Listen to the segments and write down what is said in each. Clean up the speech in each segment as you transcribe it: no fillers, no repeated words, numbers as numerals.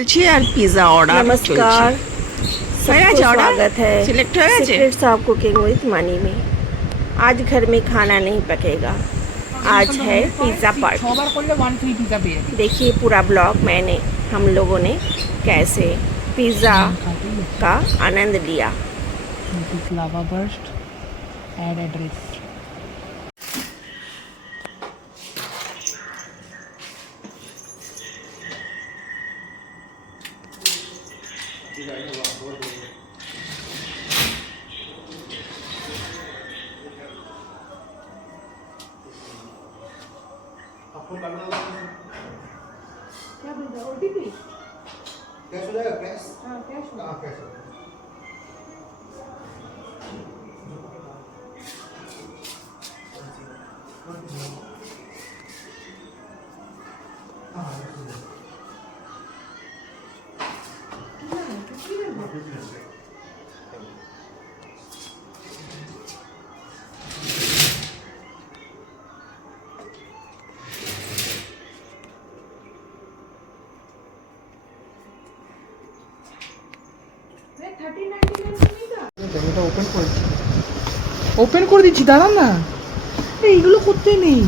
চলছে আর pizza order চলছে। नमस्कार, হয়ে सबको গেছে অর্ডার? स्वागत है সিলেক্ট হয়ে গেছে? Secrets of cooking with money में। आज घर में खाना नहीं पकेगा, आज है पिज़्ज़ा पार्टी। 6 বার করলে 1 ফ্রি পিজা পেয়ে যাবে। देखिए पूरा ब्लॉग मैंने हम लोगों ने कैसे पिज़्ज़ा का आनंद लिया। This is lava burst. Add address. Cash हो जाएगा कैश? हाँ कैश हो जाएगा। এটা ওপেন করে দিচ্ছি দাঁড়ান না, এইগুলো করতে নেই।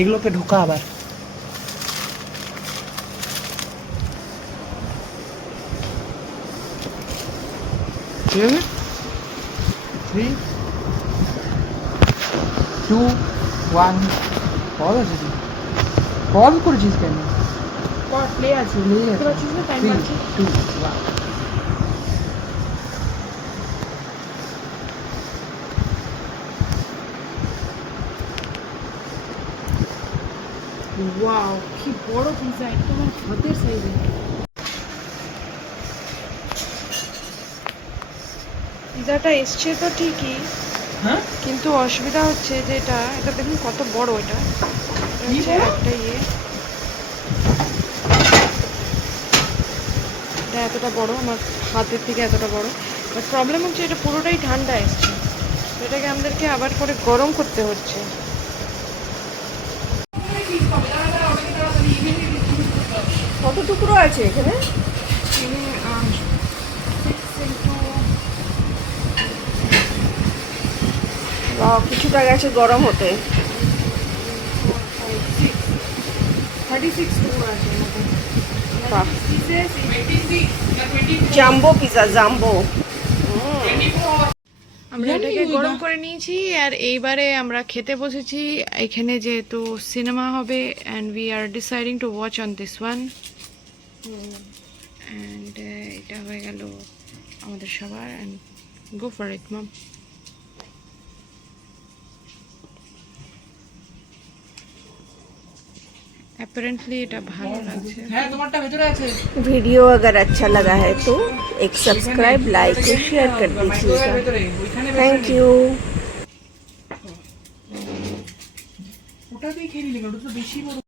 এগুলোকে ঢোকা আবার। ঠিক আছে, 3 2 1 পজ আছে কি? পজ করেছিস কেন? প্লে আছে, নেই আছে। 3 2 1 ওয়াও, কি বড় পিৎজা! একদম আমার হাতের সাইজে। পিৎজাটা এসছে তো ঠিকই, হ্যাঁ কিন্তু অসুবিধা হচ্ছে যে এটা দেখুন কত বড়। এটা কি হচ্ছে বড়? একটা এটা এতটা বড়, আমার হাতের থেকে এতটা বড়। বাট প্রবলেম হচ্ছে এটা পুরোটাই ঠান্ডা এসছে, তো এটাকে আমাদেরকে আবার করে গরম করতে হচ্ছে। কত টুকরো আছে এখানে? কিছুটা গেছে গরম হতে। 36 টুকরো আছে এর মধ্যে। বাহ, জাম্বো পিৎজা, জাম্বো। আমরা এটাকে গরম করে নিয়েছি আর এইবারে আমরা খেতে বসেছি। এখানে যেহেতু সিনেমা হবে and we are deciding to watch on this one, and এটা হয়ে গেল আমাদের সবার। And go for it ma'am. Apparently এটা ভালো লাগছে। হ্যাঁ তোমারটা ভেতরে আছে। वीडियो अगर अच्छा लगा है तो एक सब्सक्राइब, लाइक और शेयर कर दीजिएगा। ভেতরে ওইখানে थैंक यू। ওটাতেই খেয়ে নিলে, ওটা তো বেশি বড়।